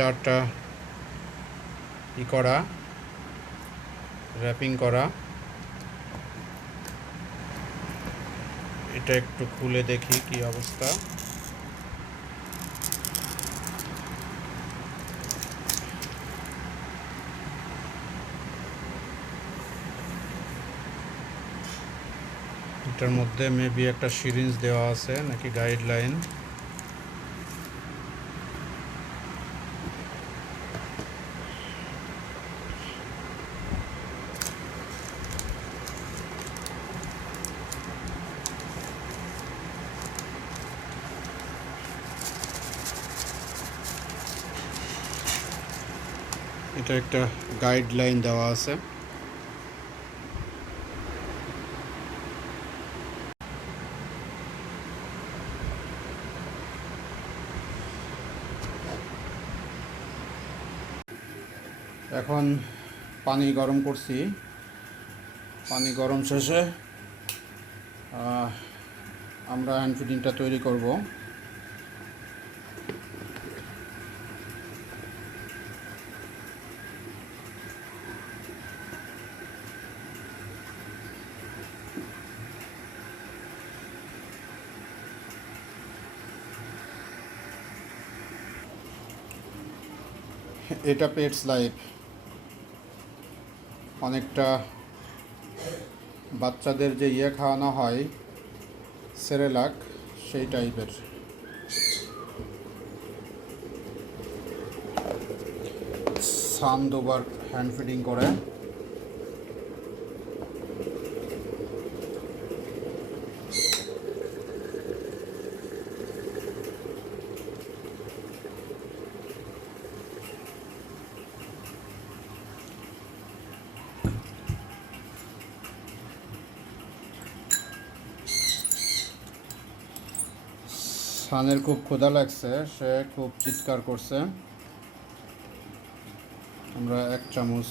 জারটা করা র্যাপিং করা, এটা একটু খুলে দেখি কি অবস্থা। এটার মধ্যে মেবি একটা সিরিঞ্জ দেওয়া আছে নাকি গাইডলাইন। এটা একটা গাইডলাইন দেওয়া আছে। এখন পানি গরম করছি, পানি গরম শেষে আমরা হ্যান্ড ফিডিংটা তৈরি করব। এটা পেটস লাইফ, অনেকটা বাচ্চাদের যে খাওয়ানো হয় সেরেলাক, সেই টাইপের। সান দুবার হ্যান্ড ফিডিং করে। সানের খুব ক্ষুধা লাগছে, সে খুব চিৎকার করছে। আমরা 1 চামচ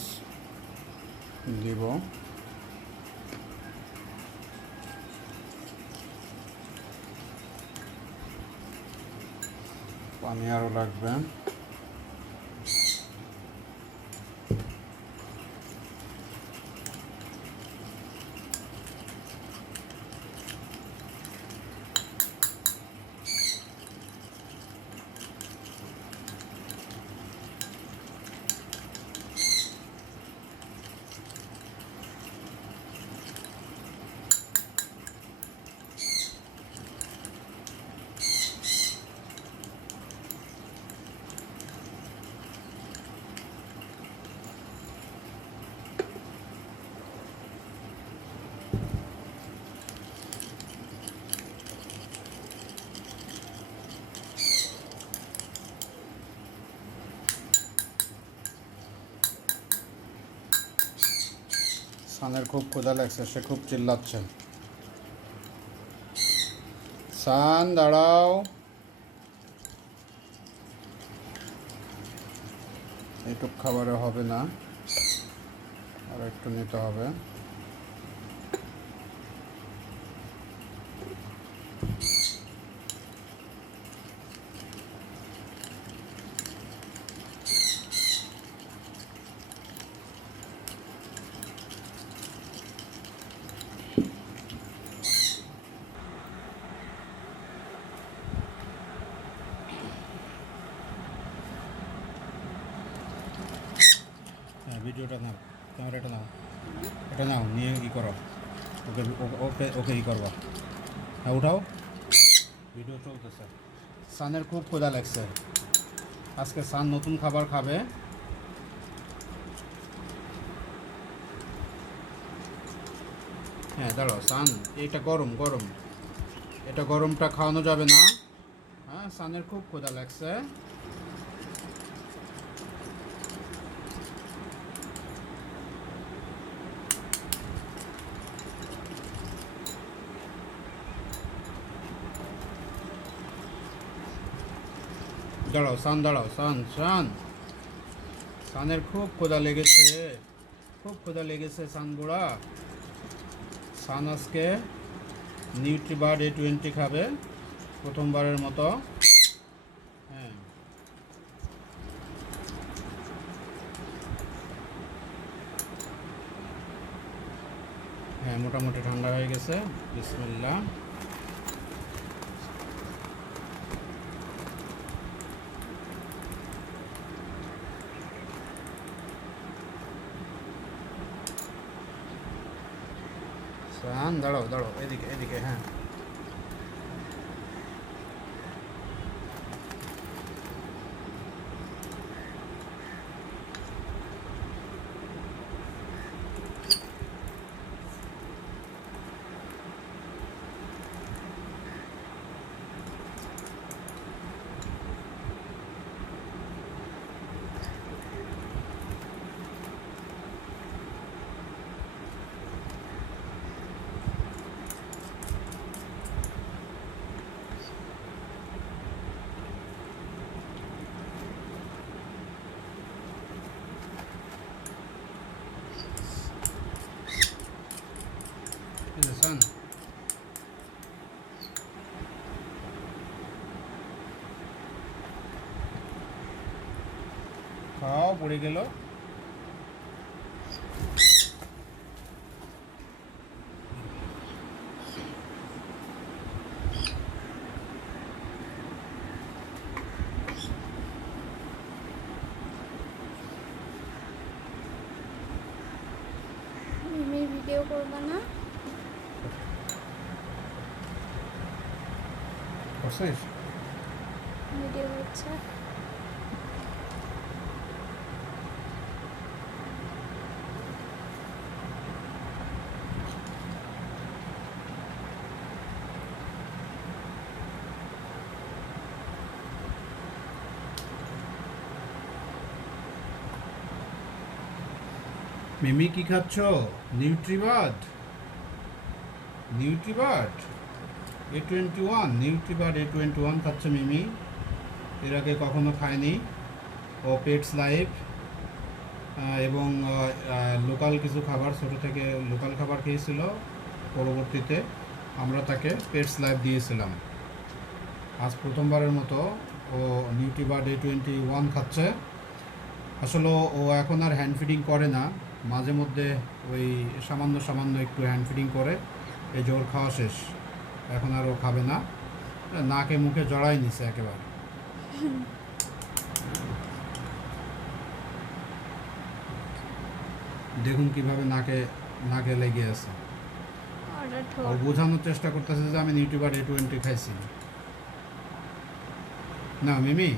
দিব। পানি আরও লাগবে। সানের খুব ক্ষুধা লাগছে, সে খুব চিল্লাচ্ছে। সান দাঁড়াও। এইটুক খাবারে হবে না, আর একটু নিতে হবে। ভিডিওটা নাও, ক্যামেরাটা নাও, এটা নাও, নিয়ে করো। ওকে ওকে ওকে করবা। হ্যাঁ উঠাও, ভিডিও চলতেছে। সানের খুব ক্ষুধা লাগছে, আজকে সান নতুন খাবার খাবে। হ্যাঁ দাঁড়াও সান, এটা গরম গরম, এটা গরমটা খাওয়ানো যাবে না। হ্যাঁ সানের খুব ক্ষুধা লাগছে। দাঁড়াও সান, দাঁড়াও সান, সান সানের খুব ক্ষুধা লেগেছে, খুব ক্ষুধা লেগেছে সান বুড়া। সান আজকে নিউট্রিবার্ড A20 খাবে প্রথমবারের মতো। হ্যাঁ হ্যাঁ মোটামুটি ঠান্ডা হয়ে গেছে। বিসমিল্লাহ। সান দাঁড়াও দাঁড়াও, এদিকে এদিকে, হ্যাঁ সান খাও, পড়ে গেল। মিমি ভিডিও করবে না? করছিস? ভিডিও হচ্ছে। মিমি কি খাচ্ছ? নিউট্রিবার্ড, নিউট্রিবার্ড A21, নিউট্রিবার্ড A21 খাচ্ছে মিমি। এর আগে কখনো খায়নি। ও পেটস লাইফ এবং লোকাল কিছু খাবার, ছোটো থেকে লোকাল খাবার খেয়েছিল। পরবর্তীতে আমরা তাকে পেটস লাইফ দিয়েছিলাম। আজ প্রথমবারের মতো ও নিউট্রিবার্ড A21 খাচ্ছে। আসলে ও এখন আর হ্যান্ড ফিডিং করে না, মাঝে মধ্যে ওই সামান্য সামান্য একটু হ্যান্ড ফিডিং করে। এই যে ওর খাওয়া শেষ, এখন আর ও খাবে না। নাকে মুখে জড়াই নিছে একেবারে। দেখুন কিভাবে নাকে নাকে লেগে আছে। ও বোঝানোর চেষ্টা করতেছে যে আমি নিউট্রিবার্ড A20 খাইছি। না মিমি,